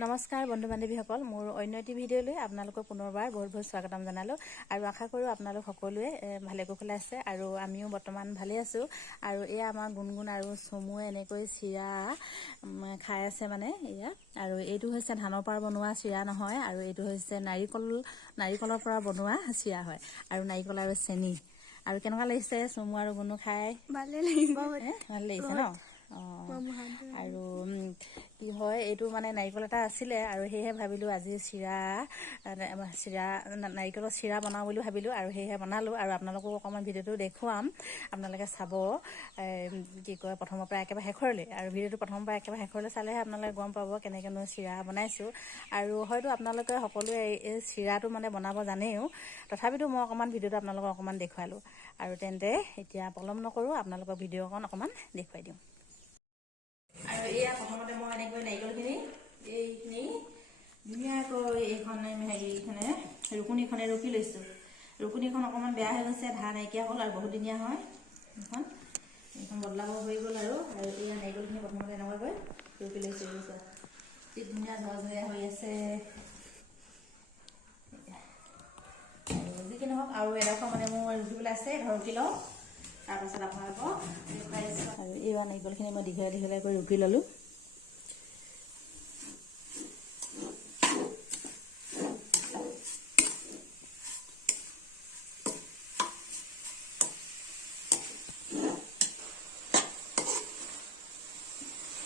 নমস্কাৰ বন্ধু বান্ধৱীসকল, মোৰ অন্য এটি ভিডিঅ'লৈ আপোনালোকক পুনৰবাৰ বহুত বহুত স্বাগতম জনালোঁ আৰু আশা কৰোঁ আপোনালোক সকলোৱে ভালে কুশলে আছে আৰু আমিও বৰ্তমান ভালে আছোঁ। আৰু এয়া আমাৰ গুণগুণ আৰু চমুৱে এনেকৈ চিৰা খাই আছে মানে এয়া। আৰু এইটো হৈছে ধানৰ পৰা বনোৱা চিৰা নহয়, আৰু এইটো হৈছে নাৰিকলৰ পৰা বনোৱা চিৰা হয়, আৰু নাৰিকল আৰু চেনি। আৰু কেনেকুৱা লাগিছে চমু আৰু গুণু খাই? ভালে লাগিছে। ভাল লাগিছে ন? আৰু কি হয়, এইটো মানে নাৰিকল এটা আছিলে আৰু সেয়েহে ভাবিলোঁ আজি নাৰিকলৰ চিৰা বনাওঁ বুলি ভাবিলোঁ, আৰু সেয়েহে বনালোঁ। আৰু আপোনালোকক অকণমান ভিডিঅ'টো দেখুৱাম, আপোনালোকে চাব কি কয় প্ৰথমৰ পৰা একেবাৰে শেষৰলৈ। আৰু ভিডিঅ'টো প্ৰথমৰ পৰা একেবাৰে শেষৰলৈ চালেহে আপোনালোকে গম পাব কেনেকৈনো চিৰা বনাইছোঁ। আৰু হয়তো আপোনালোকে সকলোৱে এই চিৰাটো মানে বনাব জানেও, তথাপিতো মই অকণমান ভিডিঅ'টো আপোনালোকক অকণমান দেখুৱালোঁ। আৰু তেন্তে এতিয়া পলম নকৰোঁ, আপোনালোকৰ ভিডিঅ' অকণমান দেখুৱাই দিওঁ। আৰু এয়া প্ৰথমতে মই এনেকৈ নাৰিকলখিনি এইখিনি ধুনীয়াকৈ এইখনে ৰুকনিখনে ৰুকি লৈছোঁ। ৰুকনিখন অকণমান বেয়া হৈ গৈছে, ধাৰ নাইকিয়া হ'ল আৰু বহুত দিনীয়া হয় এইখন বদলাব হৈ গ'ল। আৰু এয়া নাৰিকলখিনি প্ৰথমতে এনেকুৱাকৈ ৰুকি লৈছোঁ। কি ধুনীয়া ঝৰঝৰীয়া হৈ আছে। আৰু যি কি নহওক, আৰু এডোখৰ মানে মোৰ ৰুকিবলৈ আছে, ৰুকি লওঁ, তাৰপাছত আপোনালোকক দেখুৱাই দিছোঁ। আৰু এইবাৰ নাৰিকলখিনি মই দীঘলে দীঘলে কৰি ৰুকি ল'লোঁ।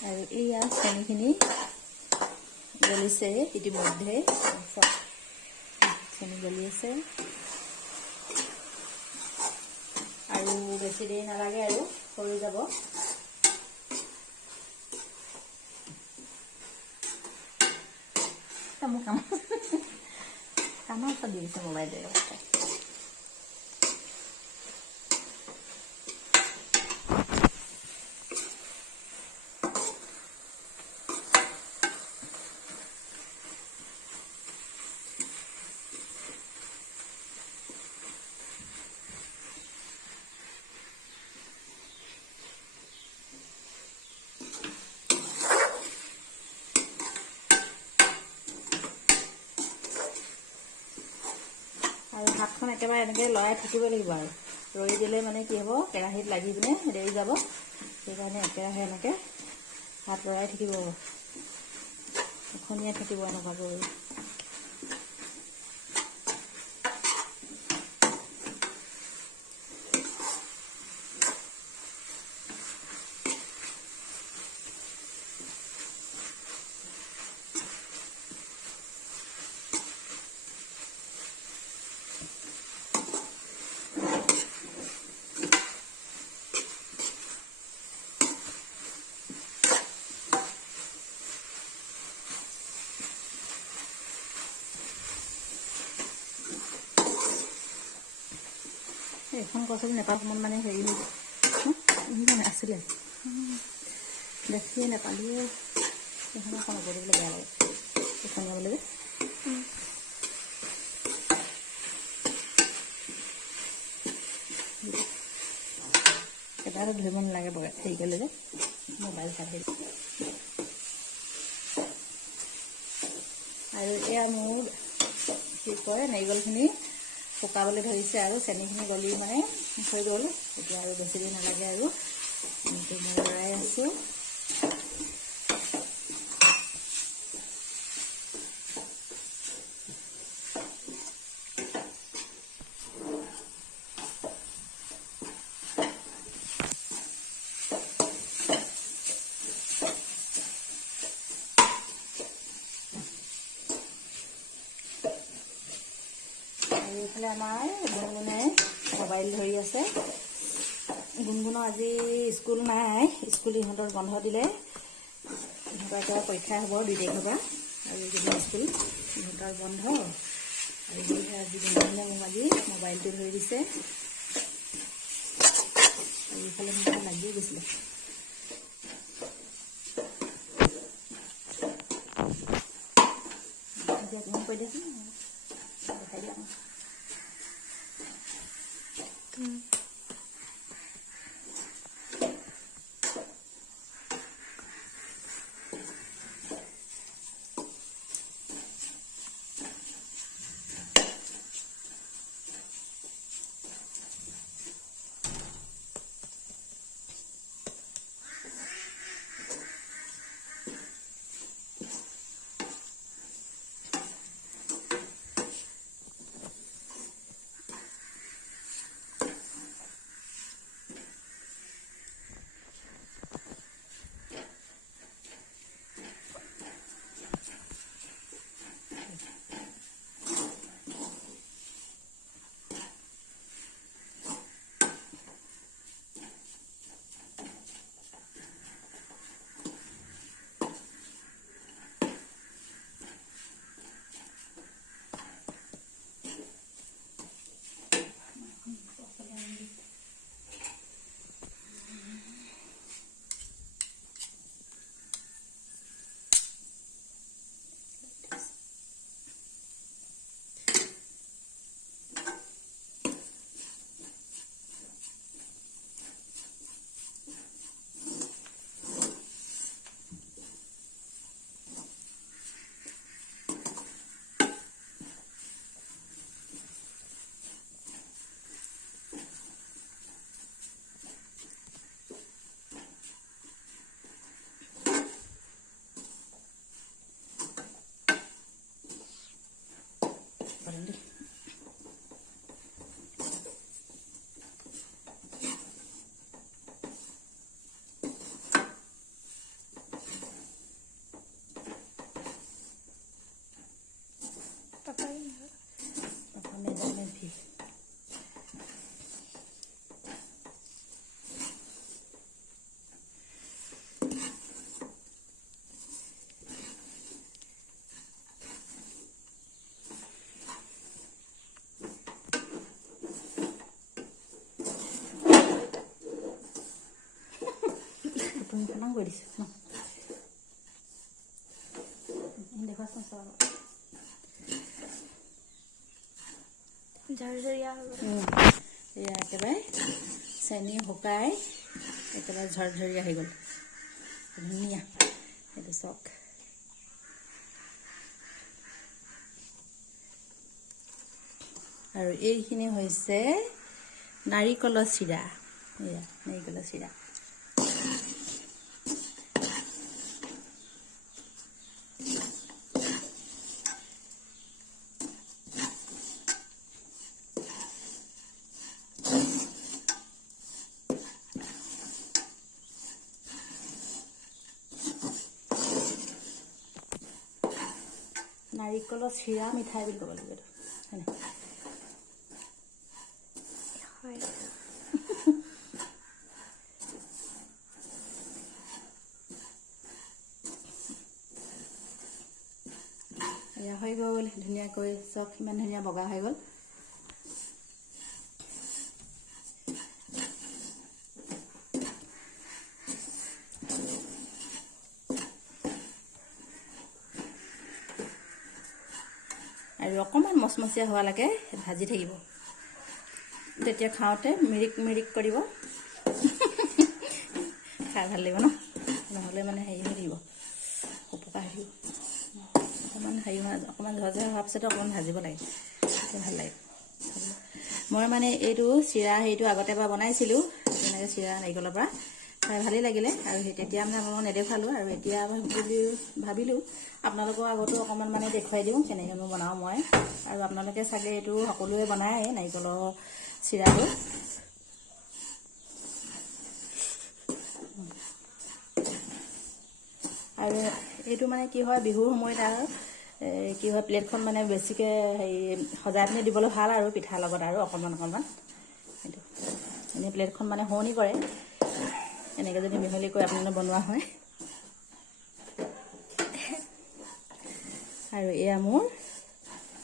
আৰু এইয়া চেনিখিনি গলিছে ইতিমধ্যে, চেনি গলি আছে। আৰু বেছি দেৰি নালাগে আৰু হৈ যাব। মোৰ কামৰ ওচৰত দি দিছে মোবাইলটো। আৰু হাতখন একেবাৰে এনেকৈ লৰাই থাকিব লাগিব, আৰু ৰৈ দিলে মানে কি হ'ব, কেৰাহীত লাগি পিনে দেৰি যাব। সেইকাৰণে একেৰাহে এনেকৈ হাত লৰাই থাকিব, এখনীয়াই থাকিব এনেকুৱাকৈ। এখন কচুৰি নেপাল সময়ত মানে হেৰি আছিলে, দেখিয়ে নেপালোঁ। এখন এখন নকৰিবলৈ বেয়া লাগে, এখন যাবলৈ যে এটাটো ধৰিব নালাগে বগা হেৰি কৰিলে যে মোবাইল চাই হেৰি। আৰু এয়া মোৰ কি কয় নাৰিকলখিনি শুকাবলৈ ধৰিছে, আৰু চেনিখিনি গলি মানে হৈ গ'ল। এতিয়া আৰু বেছি দেৰি নালাগে, আৰু এনেকৈ মই লৰাই আছোঁ। এইফালে আমাৰ গুণগুণে মোবাইল ধৰি আছে। গুণগুণৰ আজি স্কুল নাই, স্কুল ইহঁতৰ বন্ধ দিলে। ইহঁতৰ এতিয়া পৰীক্ষা হ'ব 2 তাৰিখৰ পৰা, আৰু এইকেইদিন স্কুল ইহঁতৰ বন্ধ। আৰু সেয়েহে আজি গুণগুণে মোক আজি মোবাইলটো ধৰি দিছে। আৰু এইফালে মোবাইল লাগিয়ে গৈছিলে। অকণমান কৈ দিয়াচোন, দেখাই দিয়া। কৰি দিছোঁ ন দেখুৱাচোন চাব ঝৰঝৰীয়া হ'ব এয়া একেবাৰে চেনি শুকাই একেবাৰে ঝৰঝৰীয়া হৈ গ'ল ধুনীয়া এইটো চাওক আৰু এইখিনি হৈছে নাৰিকলৰ চিৰা এয়া নাৰিকলৰ চিৰা নাৰিকলৰ চিৰা মিঠাই বুলি ক'ব লাগিব এইটো হয়নে হয় এয়া হৈ গ'ল ধুনীয়াকৈ চব ইমান ধুনীয়া বগা হৈ গ'ল আৰু অকণমান মচমচীয়া হোৱালৈকে ভাজি থাকিব তেতিয়া খাওঁতে মিৰিক মিৰিক কৰিব খাই ভাল লাগিব ন নহ'লে মানে হেৰি হৈ থাকিব উপকাৰ হৈ থাকিব অকণমান হেৰি অকণমান ঝৰঝৰ হোৱাৰ পিছতো অকণমান ভাজিব লাগে তেতিয়া ভাল লাগে মই মানে এইটো চিৰা হেৰিটো আগতে এবাৰ বনাইছিলোঁ তেনেকৈ চিৰা নাৰিকলৰ পৰা খাই ভালেই লাগিলে আৰু তেতিয়া মানে আপোনালোকক নেদেখুৱালোঁ আৰু এতিয়া বুলি ভাবিলোঁ আপোনালোকৰ আগতো অকণমান মানে দেখুৱাই দিওঁ কেনেকৈনো বনাওঁ মই আৰু আপোনালোকে চাগে এইটো সকলোৱে বনায় নাৰিকলৰ চিৰাটো আৰু এইটো মানে কি হয় বিহুৰ সময়ত আৰু কি হয় প্লেটখন মানে বেছিকৈ হেৰি সজাই পিনি দিবলৈ ভাল আৰু পিঠাৰ লগত আৰু অকণমান এইটো এনেই প্লেটখন মানে শুৱনি কৰে এনেকৈ যদি মিহলি কৰি আপোনালোকে বনোৱা হয় আৰু এয়া মোৰ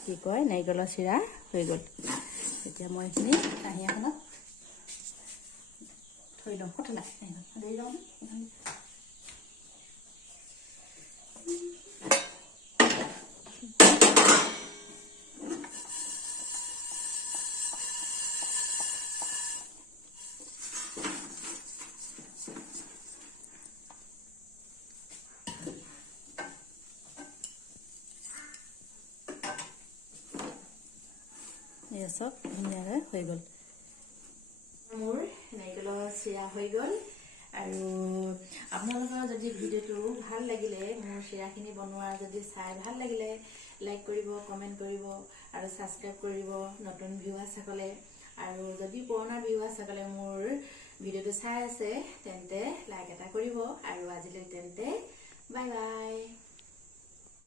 কি কয় নাৰিকলৰ চিৰা হৈ গ'ল এতিয়া মই এইখিনি কাঁহী এখনত থৈ লওঁ কঠলা ধৰি লওঁ এয়া চব ধুনীয়াকৈ হৈ গ'ল মোৰ নাৰিকলৰ চিৰা হৈ গ'ল আৰু আপোনালোকৰ যদি ভিডিঅ'টো ভাল লাগিলে মোৰ চিৰাখিনি বনোৱা যদি চাই ভাল লাগিলে লাইক কৰিব কমেণ্ট কৰিব আৰু ছাবস্ক্ৰাইব কৰিব নতুন ভিউৱাৰসকলে আৰু যদি পুৰণা ভিউৱাৰসকলে মোৰ ভিডিঅ'টো চাই আছে তেন্তে লাইক এটা কৰিব আৰু আজিলৈ তেন্তে বাই বাই